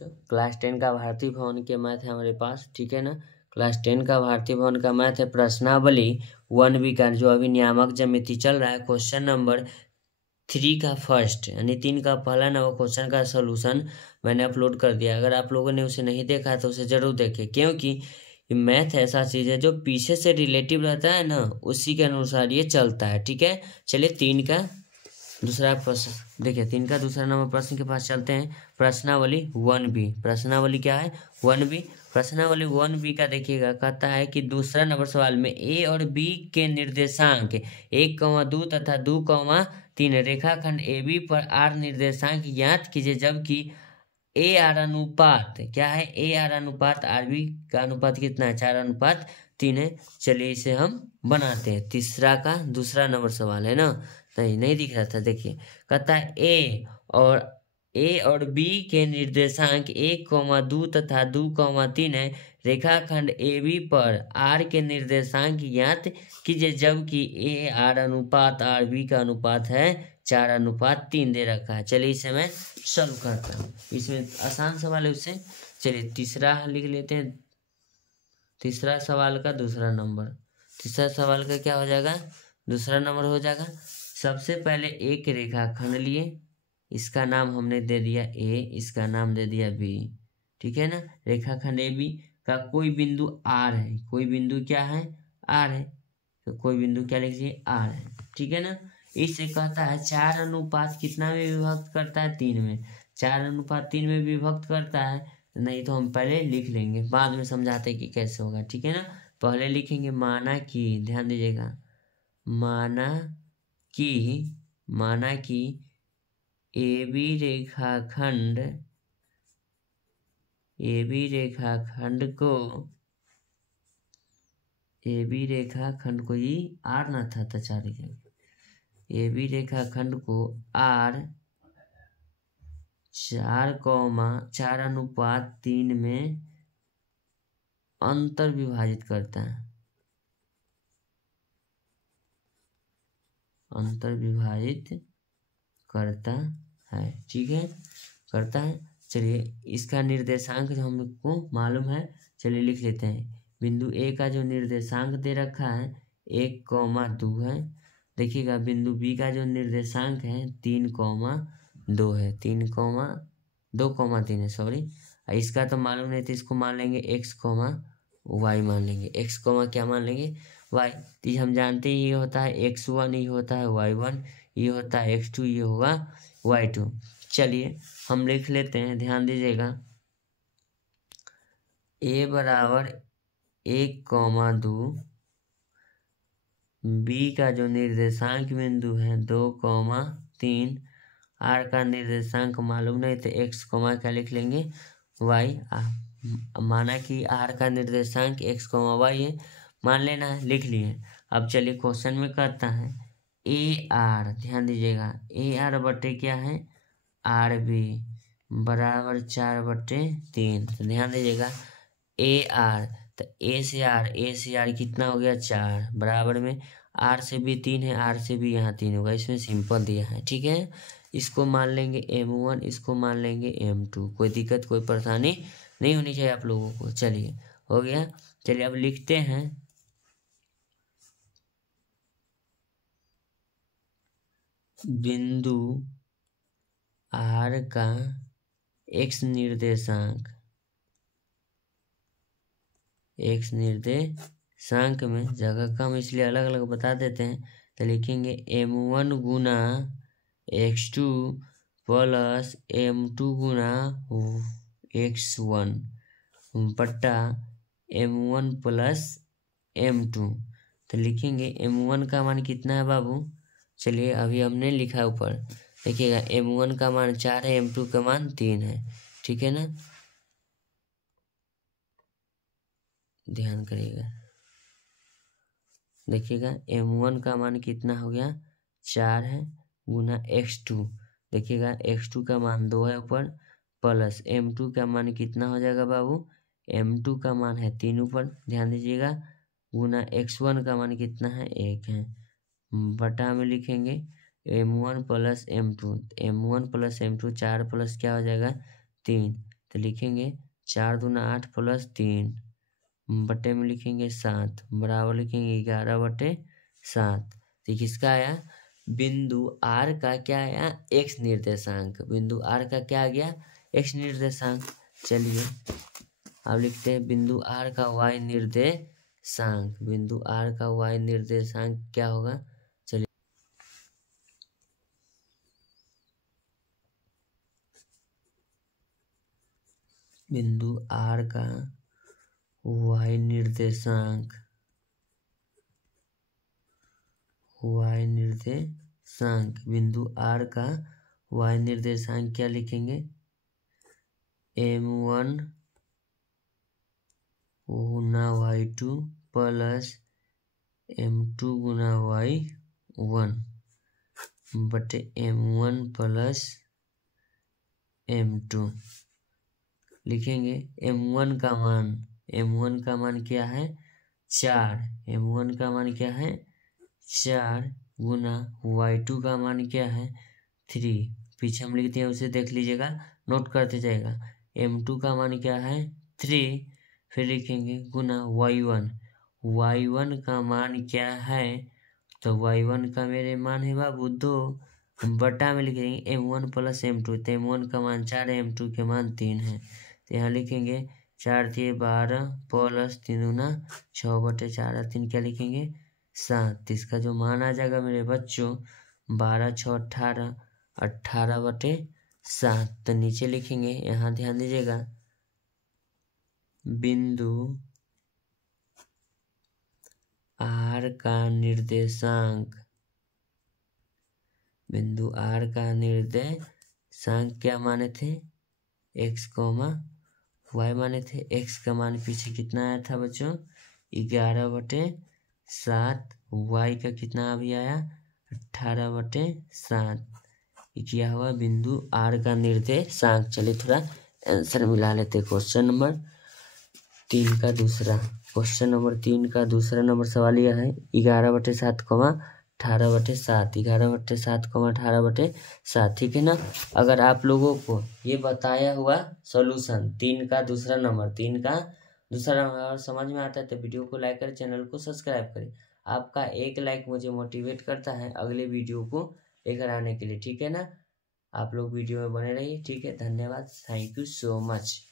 Class 10 का भारतीय भवन के मैथ है हमारे पास, ठीक है ना। क्लास 10 का भारतीय भवन का मैथ है प्रश्नावली 1B का, जो अभी नियामक ज्यामिति चल रहा है। क्वेश्चन नंबर 3 का फर्स्ट यानी 3 का पहला नंबर क्वेश्चन का सोल्यूशन मैंने अपलोड कर दिया। अगर आप लोगों ने उसे नहीं देखा है तो उसे जरूर देखें, क्योंकि मैथ ऐसा चीज़ है जो पीछे से रिलेटिव रहता है ना, उसी के अनुसार ये चलता है, ठीक है। चलिए 3 का दूसरा प्रश्न देखिए, 3 का दूसरा नंबर प्रश्न के पास चलते हैं। प्रश्नावली 1B, प्रश्नावली क्या है 1B। प्रश्नावली 1B का देखिएगा, कहता है कि दूसरा नंबर सवाल में ए और बी के निर्देशांक 1,2 तथा 2,3 रेखाखंड ए बी पर आर निर्देशांक ज्ञात कीजिए, जबकि ए आर अनुपात क्या है, ए आर अनुपात आर बी का अनुपात कितना है, 4:3 है। चलिए इसे हम बनाते हैं। तीसरा का दूसरा नंबर सवाल है ना, नहीं दिख रहा था, देखिए कहता है ए और बी के निर्देशांक 1,2 तथा 2,3 है। रेखाखंड ए बी पर आर के निर्देशांक ज्ञात कीजिए, जबकि ए आर अनुपात आर बी का अनुपात है 4:3 दे रखा है। चलिए इसे मैं सॉल्व करता हूँ, इसमें आसान सवाल है उससे। चलिए तीसरा लिख लेते हैं। तीसरा सवाल का दूसरा नंबर, तीसरा सवाल का क्या हो जाएगा, दूसरा नंबर हो जाएगा। सबसे पहले एक रेखाखंड लिए, इसका नाम हमने दे दिया ए, इसका नाम दे दिया बी, ठीक है ना। रेखाखंड ए बी का कोई बिंदु आर है, कोई बिंदु क्या है आर है, तो कोई बिंदु क्या लिखिए आर है, ठीक है ना। इससे कहता है 4:3 कितना में विभक्त करता है, 3 में। 4:3 में विभक्त करता है, नहीं तो हम पहले लिख लेंगे, बाद में समझाते हैं कि कैसे होगा, ठीक है ना। पहले लिखेंगे माना कि, ध्यान दीजिएगा, माना कि ए बी रेखाखंड को ही आर ना था, तो 4 ए बी रेखाखंड को आर 4,4:3 में अंतर विभाजित करता है, अंतर विभाजित करता है, ठीक है, करता है। चलिए इसका निर्देशांक जो हमको मालूम है, चलिए लिख लेते हैं। बिंदु ए का जो निर्देशांक दे रखा है 1,2 है। देखिएगा बिंदु बी का जो निर्देशांक है 3,2 है, 2,3 है, सॉरी। इसका तो मालूम नहीं, तो इसको मान लेंगे x, y मान लेंगे, x, क्या मान लेंगे y। तो हम जानते ही ये होता है x1, ये होता है y1, ये होता है x2, ये होगा y2। चलिए हम लिख लेते हैं, ध्यान दीजिएगा। a बराबर 1,2, b का जो निर्देशांक बिंदु है 2,3, r का निर्देशांक मालूम नहीं, तो x, क्या लिख लेंगे y। माना कि r का निर्देशांक x, y है, मान लेना है, लिख लिए। अब चलिए क्वेश्चन में कहता है ए आर, ध्यान दीजिएगा, ए आर बटे क्या है आर बी बराबर 4/3। तो ध्यान दीजिएगा ए आर, तो ए से आर कितना हो गया 4, बराबर में आर से भी 3 है, आर से भी यहाँ 3 होगा, इसमें सिंपल दिया है, ठीक है। इसको मान लेंगे M1, इसको मान लेंगे M2, कोई दिक्कत कोई परेशानी नहीं होनी चाहिए आप लोगों को। चलिए हो गया। चलिए अब लिखते हैं बिंदु आर का x निर्देशांक में जगह कम इसलिए अलग अलग बता देते हैं, तो लिखेंगे M1 गुना x2 प्लस M2 गुना x1 बट्टा M1 प्लस M2। तो लिखेंगे M1 का मान कितना है बाबू, चलिए अभी हमने लिखा ऊपर, देखिएगा M1 का मान 4 है, M2 का मान 3 है, ठीक है ना, ध्यान करिएगा। देखिएगा M1 का मान कितना हो गया 4 है, गुना x2, देखिएगा x2 का मान 2 है ऊपर, प्लस M2 का मान कितना हो जाएगा बाबू, M2 का मान है 3 ऊपर, ध्यान दीजिएगा, गुना x1 का मान कितना है 1 है, बटा में लिखेंगे M1 plus M2, M1 plus M2 4 plus क्या हो जाएगा 3, तो लिखेंगे 4 दूना 8 प्लस 3 बटे में लिखेंगे 7 बराबर लिखेंगे 11/7। तो किसका आया? बिंदु आर का क्या आया? एक्स निर्देशांक। बिंदु आर का क्या आ गया? एक्स निर्देशांक। चलिए अब लिखते हैं बिंदु आर का वाई निर्देशांक। बिंदु आर का वाई निर्देशांक क्या होगा? चलिए बिंदु आर का वाई निर्देशांक बिंदु आर का वाई निर्देशांक क्या लिखेंगे? m1 गुना y2 प्लस m2 गुना y1 बटे m1 प्लस m2 लिखेंगे। m1 का मान क्या है? 4। m1 का मान क्या है? 4 गुना y2 का मान क्या है? 3। पीछे हम लिखते हैं उसे देख लीजिएगा, नोट करते जाएगा। m2 का मान क्या है? 3। फिर लिखेंगे गुना y1 का मान क्या है? तो y1 का मेरे मान है बाबू 2 बटा में लिखेंगे m1 प्लस m2। तो m1 का मान 4 है, m2 के मान 3 है। तो यहाँ लिखेंगे 4 3 12 प्लस 3 दूना 6 बटे 4 3 क्या लिखेंगे? 7। इसका जो मान आ जाएगा मेरे बच्चों 12 6 18 18/7। तो नीचे लिखेंगे, यहाँ ध्यान दीजिएगा, बिंदु आर का निर्देशांक क्या माने थे? x, y माने थे। x का मान पीछे कितना आया था बच्चों? 11/7। y का कितना अभी आया? 18/7। क्या हुआ? बिंदु आर का निर्देशांक। चलिए थोड़ा आंसर मिला लेते। क्वेश्चन नंबर 3 का दूसरा नंबर सवाल यह है 11/7, 18/7। 11/7, 18/7, ठीक है ना। अगर आप लोगों को ये बताया हुआ सॉल्यूशन 3 का दूसरा नंबर समझ में आता है तो वीडियो को लाइक करें, चैनल को सब्सक्राइब करें। आपका एक लाइक मुझे मोटिवेट करता है अगले वीडियो को लेकर आने के लिए, ठीक है ना। आप लोग वीडियो में बने रहिए, ठीक है। धन्यवाद, थैंक यू सो मच।